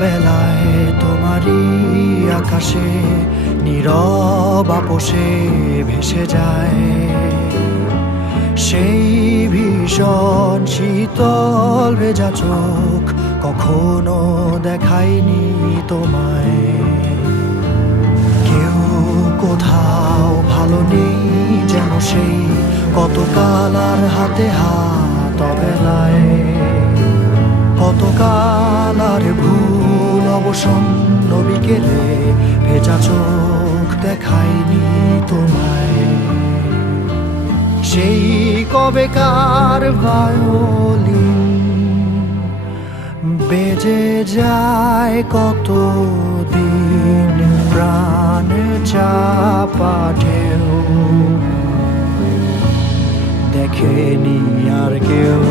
বেলায় তোমারই আকাশে নীরব আপোষে ভেসে যায় সেই ভীষণ শীতল ভেজা চোখ, কখনো দেখায়নি তোমায়। কেউ কোথাও ভালো নেই যেন সেই কতকাল আর হাতে হাত অবেলায়, কতকাল আর ভুল অবসন্ন বিকেলে ভেজা চোখ দেখায়নি তোমায়। সেই কবেকার ভায়োলিন বেজে যায় কতদিন, প্রাণ চাপা ঢেউ দেখেনি আর কেউ।